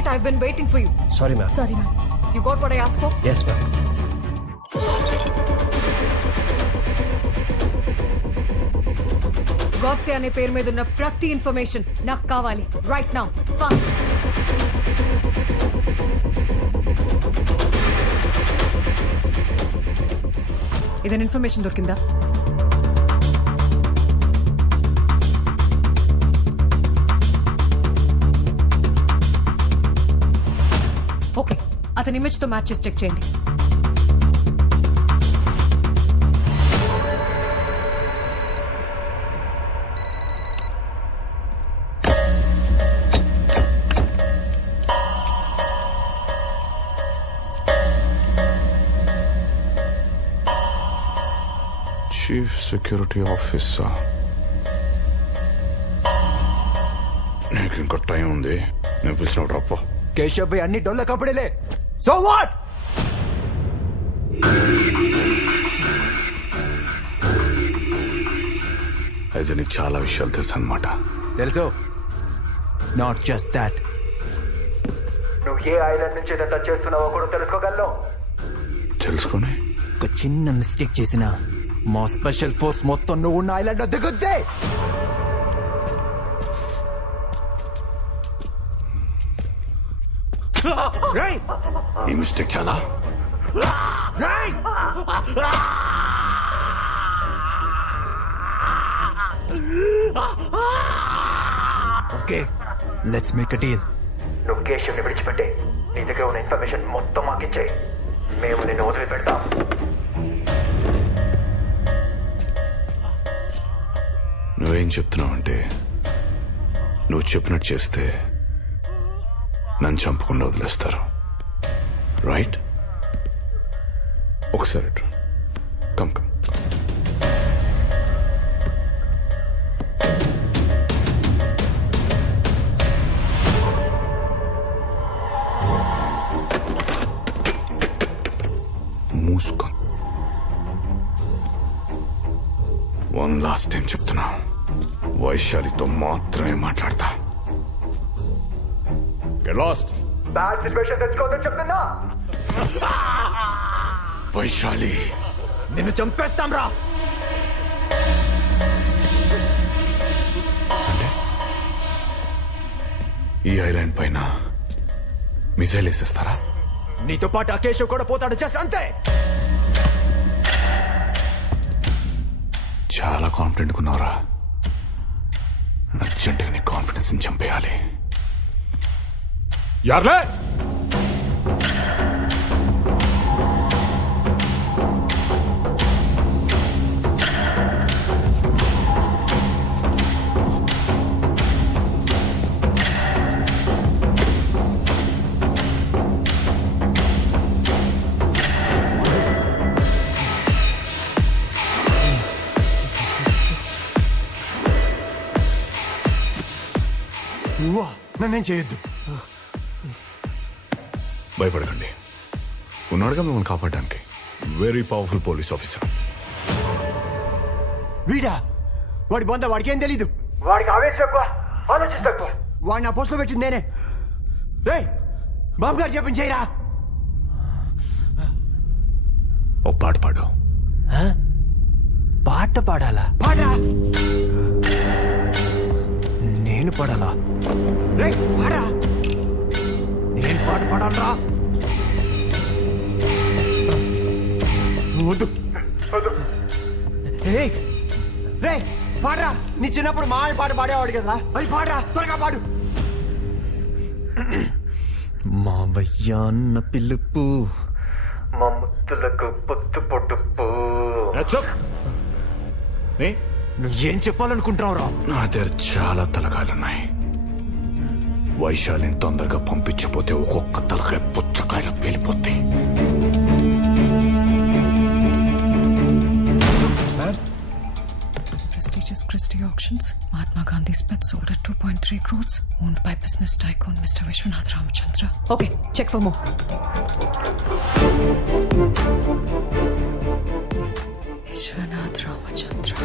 gate. I've been waiting for you. Sorry, ma'am. Sorry, ma'am. You got what I asked for? Yes, ma'am. Godse అనే పేరు మీద ఉన్న ప్రతి information నాకు కావాలి. Right now. Fast. ఇదేనా ఇన్ఫర్మేషన్ దొరికిందా? ఓకే, అతని ఇమేజ్ తో మ్యాచ్ చేసి చెక్ చేయండి. Chief security officer. నీకు ఇంకా టైం ఉంది. నేను పిలిచిన రప్ప. కేశవ్ భాయ్ అన్ని డొల్ల కపడేలే. So what? అయితే నీకు చాలా విషయాలు తెలుసు అన్నమాట. తెలుసు. నాట్ జస్ట్ దాట్, నువ్వు ఏ ఐలాండ్ నుంచి ఇదంతా చేస్తున్నావో కూడా తెలుసుకోగలను. తెలుసుకొని ఒక చిన్న మిస్టేక్ చేసిన మా స్పెషల్ ఫోర్స్ మొత్తం నువ్వు ఉన్న ఐలాండ్ దిగుద్దే. ఈ మిస్టేక్ చాలా. Okay, let's make a deal. నువ్వు కేశవ్ని విడిచిపెట్టే, నీ దగ్గర ఉన్న ఇన్ఫర్మేషన్ మొత్తం మాకిచ్చే, మేము నిన్ను వదిలిపెడతాం. నువ్వేం చెప్తున్నావంటే నువ్వు చెప్పినట్టు చేస్తే నన్ను చంపకుండా వదిలేస్తారు, రైట్? ఒకసారి కమ్ కమ్. మూసుకొని వన్ లాస్ట్ టైం చెప్తున్నా, వైశాలితో మాత్రమే మాట్లాడతా. Get lost. బ్యాడ్ సిచ్యువేషన్ తెచ్చుకోవద్దని చెప్తున్నా. వైశాలి, నిన్ను చంపేస్తాం రా. అంటే ఈ ఐలాండ్ పైన మిసైల్ వేసేస్తారా? నీతో పాటు ఆ కేశవ్ కూడా పోతాడు, చేస్తా అంతే. చాలా కాన్ఫిడెంట్ ఉన్నావురా. అర్జెంటుగా నీ కాన్ఫిడెన్స్ ని చంపేయాలి. యార్లే, నువ్వా? నన్నేం చేయొద్దు. భయపడకండి, ఉన్నాడుగా మిమ్మల్ని కాపాడడానికి. Very powerful police officer. వీడా? వాడి బొంద వాడికి ఏం తెలీదు. వాడికి ఆవేశం ఎక్కువ, ఆలోచిస్తా ఎక్కువ. వాడిని ఆ పోస్టులో పెట్టింది నేనే. రే బాబు గారు చెప్పింది చేయరా. ఓ పాట పాడు. పాట పాడాలా? పాడరా. నేను పాడాలా? రే పాడరా. నేను పాట పాడాలరా. వద్దు వద్దు. రే పాడరా. నీ చిన్నప్పుడు మా పాట పాడేవాడు కదరా, అది పాడరా, త్వరగా పాడు. మావయ్య అన్న పిలుపు, మా ముత్తులకు పొత్తు పొడుపు. నువ్వేం చెప్పాలనుకుంటున్నావు రా? నా దగ్గర చాలా తలకాయలున్నాయి. వైశాలిని తొందరగా పంపించపోతే ఒక్కొక్క తలకాయ పుచ్చకాయలు పేలిపోతాయి. Prestigious Christie Auctions. Mahatma Gandhi's pet sold at 2.3 crores. Owned by business tycoon Mr. Vishwanath Ramachandra. Okay, check for more. Vishwanath Ramachandra.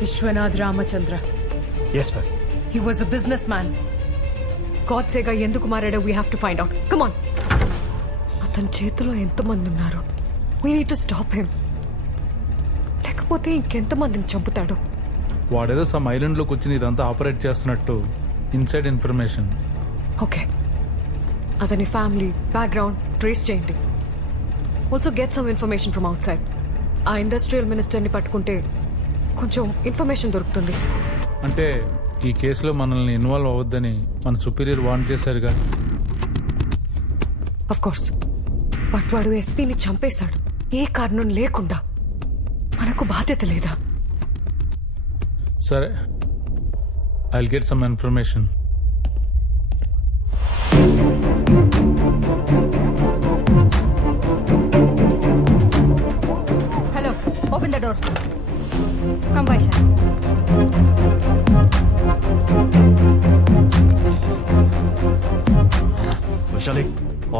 Vishwanath Ramachandra. Yes ma'am. He was a businessman. God సేగా ఎందుకు మారాడో we have to find out. Come on. అతని చేతిలో ఎంతమంది ఉన్నారు? We need to stop him. లేకపోతే ఇంకెంతమందిని చంపుతాడు? వాడేదో సమ్ ఐలాండ్ లోకి వచ్చి ఇదంతా ఆపరేట్ చేస్తున్నట్టు ఇన్సైడ్ ఇన్ఫర్మేషన్. ఓకే, అతని ఫ్యామిలీ బ్యాక్గ్రౌండ్ ట్రేస్ చేయండి. Also get some information from out side. ఆ ఇండస్ట్రియల్ మినిస్టర్ని పట్టుకుంటే కొంచెం ఇన్ఫర్మేషన్ దొరుకుతుంది. అంటే ఈ కేసులో మనల్ని ఇన్వాల్వ్ అవ్వద్దని మన సుపీరియర్ వార్న్ చేశారుగా. అఫ్ కోర్స్, బట్ వాడు ఎస్పీని చంపేశాడు ఏ కారణం లేకుండా. మనకు బాధ్యత లేదా? సరే, I'll get some information. Hello, open the door. Come వైషా. వైశాలి,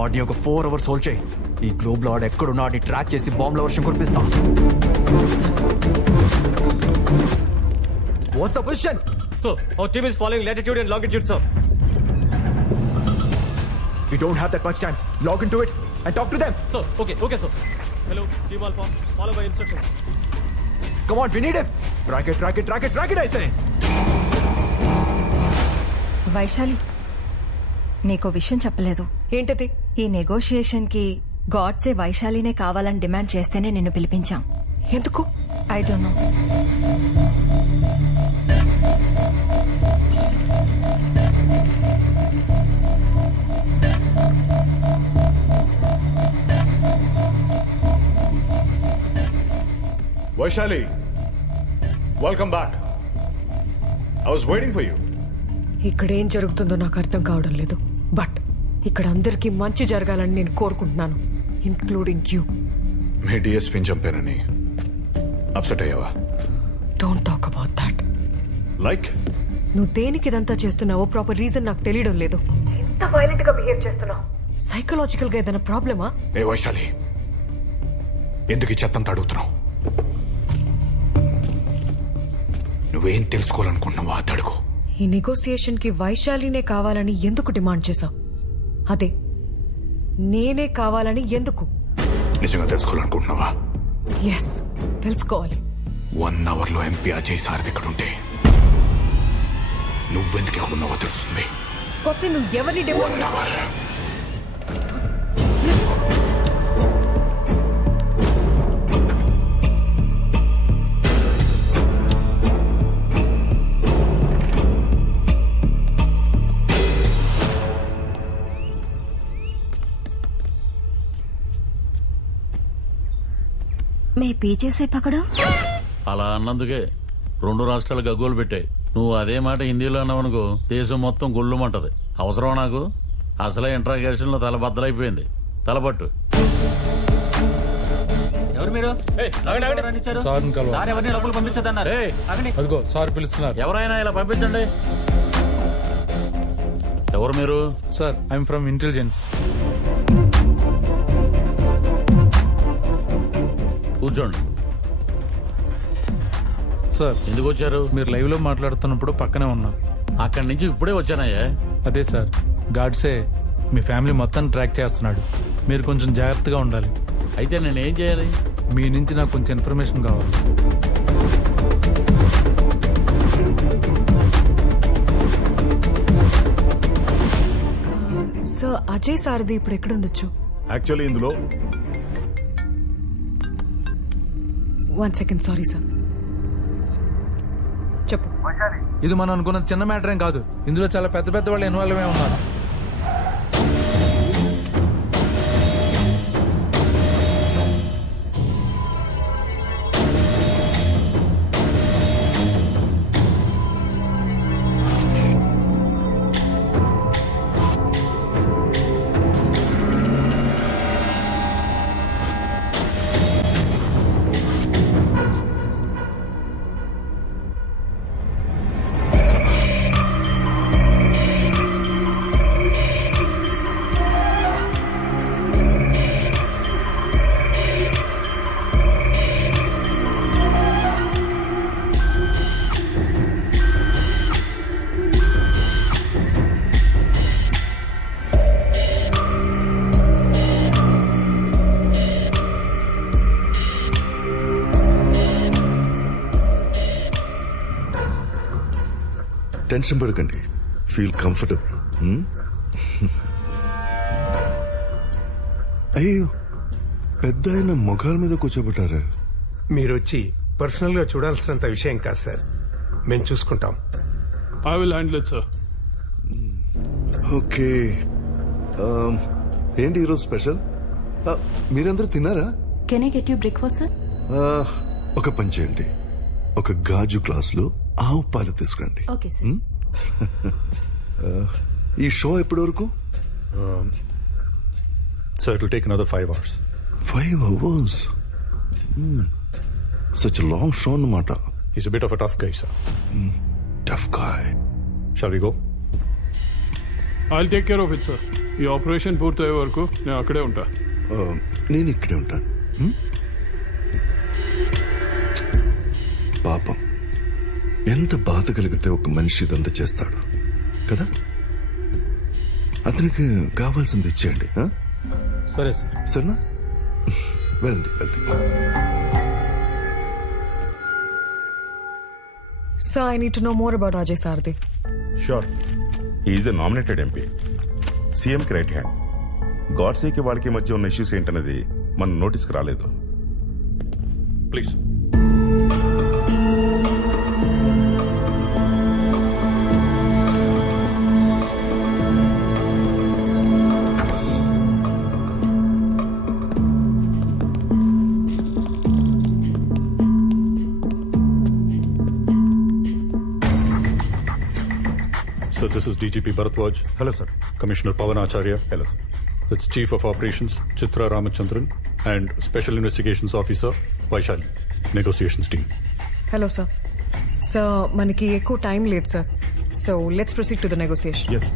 ఆడియో ఒక 4 hours హోల్డ్ చేయి. ఈ గ్లోబ్ లో ఆడు ఎక్కడున్నా ఆడిని ట్రాక్ చేసి బాంబుల వర్షం కురిపిస్తా. What's the position? So, our team is following latitude and longitude, sir. We don't have that much time. Log into it and talk to them. So, okay, sir. Hello, Team Alpha. Follow my instructions. Come on, we need him. Track it, I say. Vaishali, నీకో విషయం చెప్పలేదు. ఏంటది? ఈ negotiation కి గాడ్సే వైశాలినే కావాలని demand చేస్తేనే నిన్ను పిలిపించాం. ఎందుకు? I don't know. Vaishali, welcome back. I was waiting for you. ఇక్కడ ఏం జరుగుతుందో నాకు అర్థం కావడం లేదు. బట్ ఇక్కడ అందరికీ మంచి జరగాలని నేను కోరుకుంటున్నాను, ఇంక్లూడింగ్ యూ. మీ డిఎస్పీని చంపానని అప్సెట్ అయ్యావా? Don't talk about that. Like నువ్వు దేనికి ఇదంతా చేస్తున్నావో ప్రాపర్ రీజన్ నాకు తెలియడం లేదు. ఎంత వైలెంట్ గా బిహేవ్ చేస్తున్నావు? సైకలాజికల్ గా ఏదైనా ప్రాబ్లమా? ఏ వైశాలి, ఎందుకు ఈ చెత్తంతా అడుగుతున్నావు? నువ్వేం తెలుసుకోవాలనుకుంటున్నావో అది అడుగు. ఈ నెగోసియేషన్ కి వైశాలినే కావాలని ఎందుకు డిమాండ్ చేశావు? అదే, నేనే కావాలని ఎందుకు? నిజంగా తెలుసుకోవాలనుకుంటున్నావా? ఎస్, తెలుసుకోవాలి. 1 hour లో ఎంపీ అజయ్ సారథి ఇక్కడ ఉంటే నువ్వెందుకు ఇక్కడ ఉన్నావో తెలుస్తుంది. కొత్త నువ్వు ఎవరిని డిమాండ్? 1 hour. మే పీచేసే పకడు. అలా అన్నందుకే 2 రాష్ట్రాలు గగ్గోలు పెట్టాయి. నువ్వు అదే మాట హిందీలో అన్నావనుకో దేశం మొత్తం గొల్లుమంటది. అవసరం నాకు? అసలే ఇంట్రాగేషన్ లో తల బద్దలైపోయింది. తలపట్టు. ఎవరు మీరు? సార్ని కలవాలి. సార్ ఎవరిని లోపల పంపించదన్నారు. ఏయ్, అదిగో సార్ పిలుస్తున్నారు. ఎవరైనా ఇలా పంపించండి. ఎవరు మీరు? Sir, I'm from intelligence. కూర్చోండి. సార్, ఎందుకు వచ్చారు? మీరు లైవ్ లో మాట్లాడుతున్నప్పుడు పక్కనే ఉన్నా. అక్కడి నుంచి ఇప్పుడే వచ్చానయ్యా. అదే సార్, గాడ్సే మీ ఫ్యామిలీ మొత్తం ట్రాక్ చేస్తున్నాడు. మీరు కొంచెం జాగ్రత్తగా ఉండాలి. అయితే నేనేం చేయాలి? మీ నుంచి నాకు కొంచెం ఇన్ఫర్మేషన్ కావాలి. సార్, అజయ్ సారథి ఇప్పుడు ఎక్కడుండొచ్చు? యాక్చువల్లీ ఇందులో 1 second, సారీ సార్. చెప్పు. ఇది మనం అనుకున్న చిన్న మ్యాటర్ ఏం కాదు. ఇందులో చాలా పెద్ద పెద్ద వాళ్ళు ఇన్వాల్వ్ అయి ఉన్నారు. టెన్షన్ పడకండి, ఫీల్ కంఫర్టబుల్. అయ్యో, పెద్ద ఆయన మొఖాల మీద కూర్చోబెట్టారా? మీరు వచ్చి పర్సనల్ గా చూడాల్సినంత విషయం కాదు సార్, మేము చూసుకుంటాం. I will handle it sir. Okay. ఏంటి ఈరోజు స్పెషల్? మీరందరూ తిన్నారా? Can I get you breakfast sir? ఒక పని చేయండి, ఒక గాజు గ్లాసులో ఆవు పాలు తీసుకురండి. Okay sir. ఈ షో ఎప్పటి వరకు? So it will take another 5 hours. 5 hours? Such a long show అన్నమాట. He's a bit of a tough guy, sir. Tough guy. Shall we go? I'll take care of it sir. ఈ operation పూర్తయ్యే వరకు నేను అక్కడే ఉంటా. నేను ఇక్కడే ఉంటాను. పాపం, ఎంత బాధ కలిగితే ఒక మనిషి ఇదంతా చేస్తాడు కదా. అతనికి కావాల్సింది ఇచ్చేయండి. సరే సార్. సరేనా? వెళ్ళండి వెళ్ళండి. Sir, I need to know more about Ajay Sarde. Sure, is a nominated MP, సీఎంకి రైట్ హ్యాండ్. గాడ్సేకి వాళ్ళకి మధ్య ఉన్న ఇష్యూస్ ఏంటనేది మన నోటీస్కి రాలేదు. Please. So this is DGP Bharatwaj. Hello sir. Commissioner Pawan Acharya. Hello sir. That's Chief of Operations Chitra Ramachandran and Special Investigations Officer Vaishali. Negotiations team. Hello, sir. Sir, మనకి ఎక్కువ time లేదు sir. So let's proceed to the negotiation. Yes.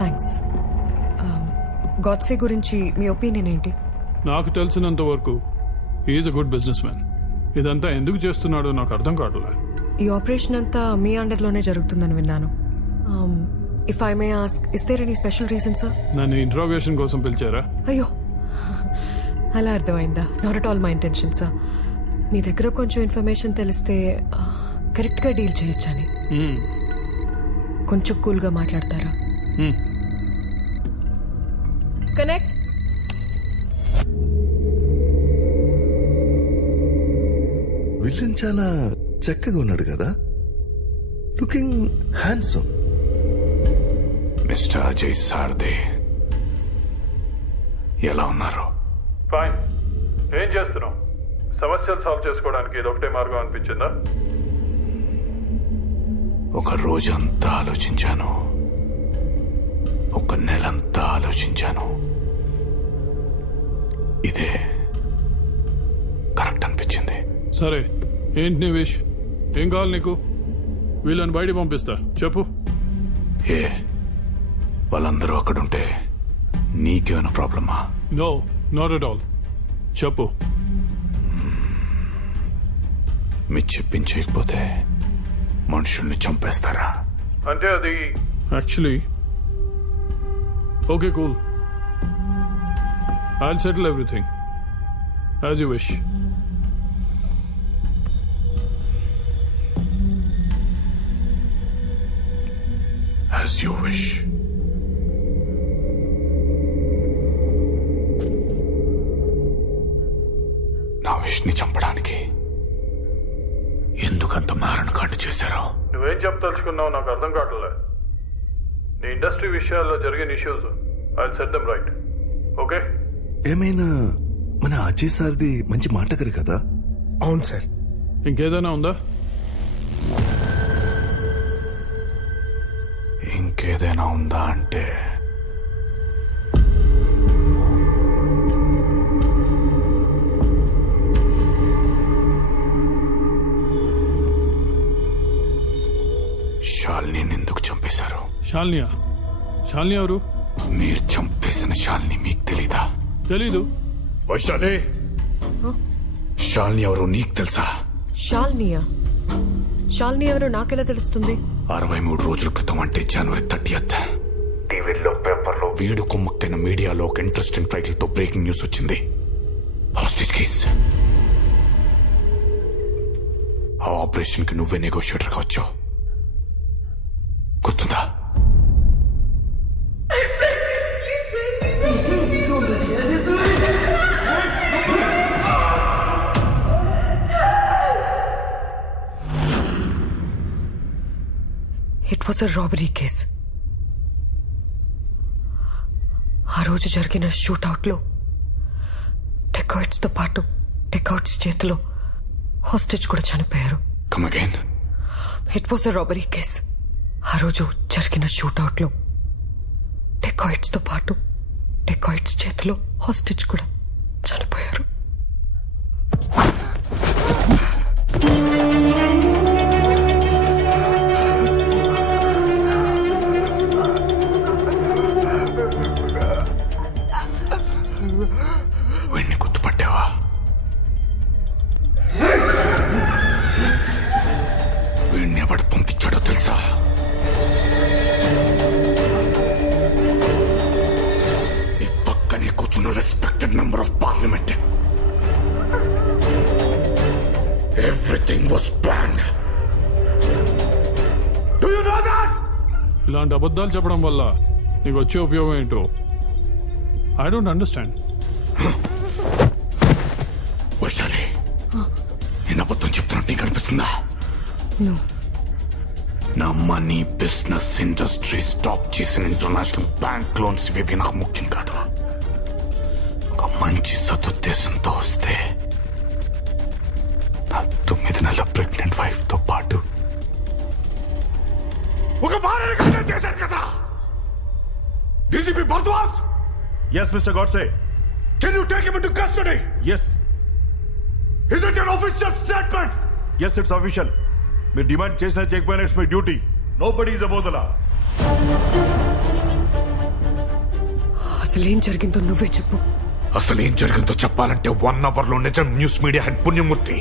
Thanks. Godse గురించి మీ opinion ఏంటి? నాకు తెలిసినంత వరకు is a good businessman. ఇదంతా ఎందుకు చేస్తున్నాడో నాకు అర్థం కావట్లే. ఈ ఆపరేషన్ అంతా మీ అండర్లోనే జరుగుతుందని విన్నాను. If I may ask, is there any special reason sir? నన్ను ఇంట్రాగేషన్ కోసం పిలిచారా? అయ్యో, అలా అర్థమైందా? Not at all my intention sir. మీ దగ్గర కొంచెం ఇన్ఫర్మేషన్ తెలిస్తే కరెక్ట్గా డీల్ చేయొచ్చని. కొంచెం కూల్గా మాట్లాడతారా? కనెక్ట్. విలన్ చాలా చక్కగా ఉన్నాడు కదా, లుకింగ్ హ్యాండ్సమ్. మిస్టర్ అజయ్ సార్దే, ఎలా ఉన్నారు? ఫైన్. ఏం చేస్తున్నాం? సమస్యలు సాల్వ్ చేసుకోవడానికి ఇదొకటే మార్గం అనిపించిందా? ఒక రోజంతా ఆలోచించాను, ఒక నెలంతా ఆలోచించాను. ఇదే కరెక్ట్ అనిపించింది. సరే, ఏంటి నీ విష్? ఏం కావాలి నీకు? వీళ్ళని బయట పంపిస్తా, చెప్పు. ఏ, వాళ్ళందరూ అక్కడుంటే నీకేమైనా ప్రాబ్లమా? No, not at all. చెప్పు. మీరు చెప్పించకపోతే మనుషుల్ని చంపేస్తారా? అంటే అది actually okay, cool. I'll settle everything as you wish. As you wish. నా విష్ ని చంపడానికి ఎందుకంత మారణకాండ చేశారో? నువ్వేం చెప్పదలుచుకున్నావు నాకు అర్థం కావట్లే. నీ ఇండస్ట్రీ విషయాల్లో జరిగిన issues I'll set them right. Okay? ఏమైనా మన అజయ్ సార్ది మంచి మాటగారు కదా. అవును సార్. ఇంకేదైనా ఉందా? ఇంకేదైనా ఉందా అంటే శాలిని ఎందుకు చంపేశారు? శాలినియా? శాలిని ఎవరు? మీరు చంపేసిన శాలిని మీకు తెలీదా? తెలీదు. వైశాలి, శాలిని ఎవరు నీకు తెలుసా? శాలినియా? శాలిని ఎవరో నాకెలా తెలుస్తుంది? 63 రోజుల క్రితం, అంటే జనవరి 30th టీవీలో పేపర్లో వీడు కుమ్మక్కైన మీడియాలో ఒక ఇంట్రెస్టింగ్ టైటిల్ తో బ్రేకింగ్ న్యూస్ వచ్చింది. Hostage case. ఆ ఆపరేషన్ కి నువ్వే నెగోషియేటర్ గా వచ్చావు, గుర్తుందా? It was a robbery case. ఆ రోజు జరిగిన షూట్అవుట్లో డెకాయిట్స్ తో పాటు డెకాయిట్స్ చేతిలో హాస్టేజ్ కూడా చనిపోయారు. Come again. It was a robbery case. ఆ రోజు జరిగిన షూట్అవుట్లో డెకాయిట్స్ తో పాటు డెకాయిట్స్ చేతిలో హాస్టేజ్ కూడా చనిపోయారు. వీడిని గుర్తుపట్టావా? వీడిని ఎవడు పంపించాడో తెలుసా? ఈ పక్కనే కూర్చున్న respected member of parliament. Everything was planned. Do you know that? ఇలాంటి అబద్ధాలు చెప్పడం వల్ల నీకు వచ్చే ఉపయోగం ఏంటో ఐ డోంట్ అండర్స్టాండ్. వైశాలి, నేను అబద్ధం చెప్తున్నట్టు నీకు అనిపిస్తుందా? నా మనీ, బిజినెస్, ఇండస్ట్రీ స్టాప్ చేసిన ఇంటర్నేషనల్ బ్యాంక్ లోన్స్ ఇవి నాకు ముఖ్యం కాదు. ఒక మంచి సదుద్దేశంతో వస్తే నా 9 నెలల ప్రెగ్నెంట్ వైఫ్ తో పాటు ఒక భార్యని కన్నం చేశారు కదా DGP Bharadwaj. Yes, Mr. Godse. Can you take him into custody? Yes. Is it an official statement? Yes, it's official. మీరు డిమాండ్ చేసిన చేయకపోయినా it's my duty. Nobody is above the law. అసలేం జరిగిందో నువ్వే చెప్పు. అసలేం జరిగిందో చెప్పాలంటే 1 hour లో నిజం news media head Punyamurthy,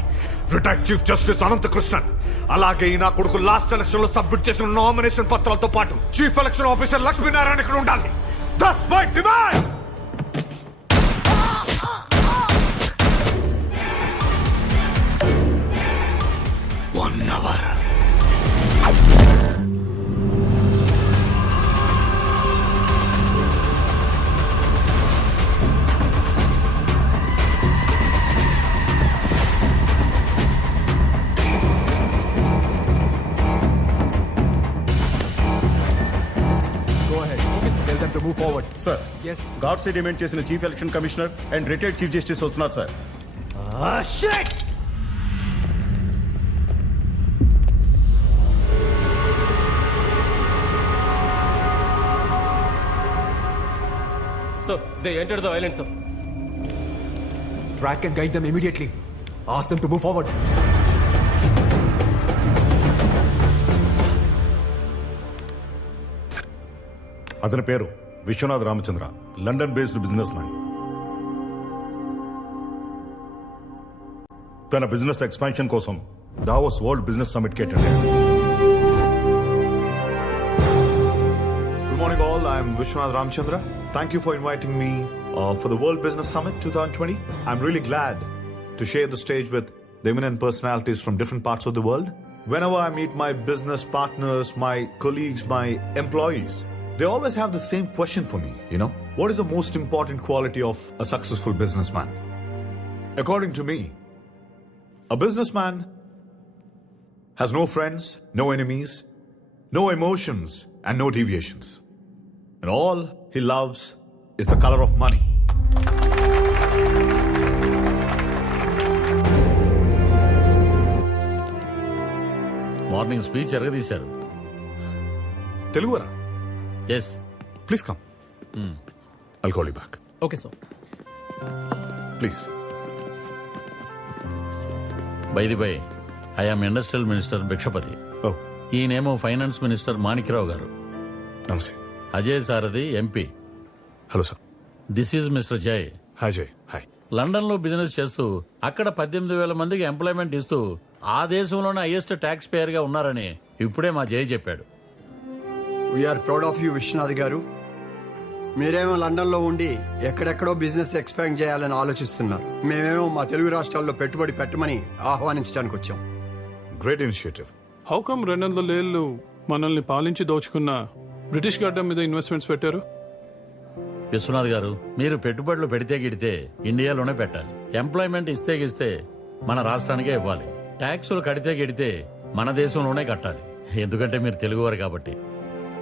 retired chief justice Anantakrishnan, అలాగే నా కొడుకు లాస్ట్ ఎలక్షన్ లో సబ్మిట్ చేసిన నామినేషన్ పత్రాలతో పాటు చీఫ్ ఎలక్షన్ ఆఫీసర్ లక్ష్మీనారాయణ ఇక్కడ ఉండాలి. That's my demand. Sir, Godse demand చేసిన chief election commissioner and retired chief justice వస్తున్నారు sir. Sir, they entered the island, sir. Track and guide them immediately. Ask them to move forward. అతని పేరు Vishwanath Ramachandra, London based businessman. తన business expansion కోసం Davos world business summit కి attend అయ్యాడు. Good morning all, I am Vishwanath Ramchandra. Thank you for inviting me for the World Business Summit 2020. I'm really glad to share the stage with the eminent personalities from different parts of the world. Whenever I meet my business partners, my colleagues, my employees, they always have the same question for me, what is the most important quality of a successful businessman? According to me, a businessman has no friends, no enemies, no emotions, and no deviations. And all he loves is the color of money. Morning speech ఎరగదీశారు. తెలుగురా? Yes. Please come. I'll call you back. Okay, sir. Please. By the by, I am industrial minister Bhikshapathi. Oh, ఈయనేమో finance minister Manikyarao garu. namaste. Ajay Sarathi MP. Hello, sir. This is mister Jay. Hi, Jay. Hi. London లో business చేస్తూ అక్కడ 18,000 మందికి employment ఇస్తూ ఆ దేశంలోనే highest tax payer గా ఉన్నారని ఇప్పుడే మా జయ్ చెప్పాడు. We are proud of you, Vishwanath garu. మీరేమో లండన్ లో ఉండి ఎక్కడెక్కడో బిజినెస్ ఎక్స్పాండ్ చేయాలని ఆలోచిస్తున్నారు. మేమేమో మా తెలుగు రాష్ట్రాల్లో పెట్టుబడి పెట్టమని ఆహ్వానించడానికి వచ్చాం. Great initiative. హౌ కమ్ 200 ఏళ్ళు మనల్ని పాలించి దోచుకున్న బ్రిటిష్ గడ్డ మీద ఇన్వెస్ట్మెంట్స్ పెట్టారు? విశ్వనాథ్ గారు, మీరు పెట్టుబడులు పెడితే గిడితే ఇండియాలోనే పెట్టాలి. ఎంప్లాయ్మెంట్ ఇస్తే గిస్తే మన రాష్ట్రానికే ఇవ్వాలి. ట్యాక్సులు కడితే గిడితే మన దేశంలోనే కట్టాలి. ఎందుకంటే మీరు తెలుగువారు కాబట్టి.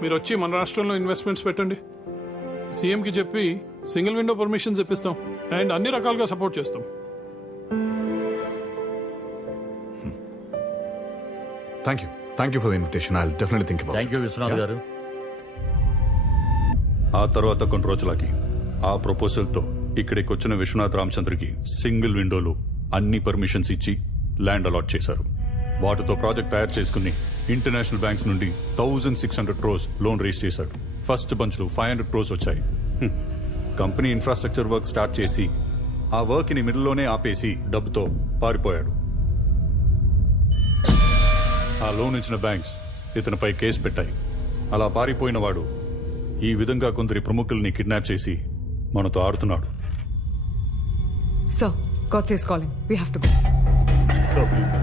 మీరు వచ్చి మన రాష్ట్రంలో ఇన్వెస్ట్మెంట్స్ పెట్టండి. సీఎంకి చెప్పి సింగిల్ విండో పర్మిషన్స్ ఇప్పిస్తాం అండ్ అన్ని రకాలుగా సపోర్ట్ చేస్తాం. Thank you for the invitation. I will definitely think about. Thank you Vishwanath garu. ఆ తర్వాత కొన్ని రోజులకి ఆ ప్రపోజల్తో ఇక్కడికి వచ్చిన విశ్వనాథ్ రామచంద్రకి సింగిల్ విండోలో అన్ని పర్మిషన్స్ ఇచ్చి ల్యాండ్ అలాట్ చేశారు. వాటితో ప్రాజెక్ట్ తయారు చేసుకుని ఇంటర్నేషనల్ బ్యాంక్స్ నుండి 1600 crores లోన్ రేస్ చేశాడు. ఫస్ట్ బంచ్ లో 500 crores వచ్చాయి. కంపెనీ ఇన్ఫ్రాస్ట్రక్చర్ వర్క్ స్టార్ట్ చేసి ఆ వర్క్ ని మిడిల్లోనే ఆపేసి డబ్బుతో పారిపోయాడు. ఆ లోన్ ఇచ్చిన బ్యాంక్స్ ఇతనిపై కేసు పెట్టాయి. అలా పారిపోయిన వాడు ఈ విధంగా కొందరి ప్రముఖుల్ని కిడ్నాప్ చేసి మనతో ఆడుతున్నాడు. So Godse is calling, we have to go. So please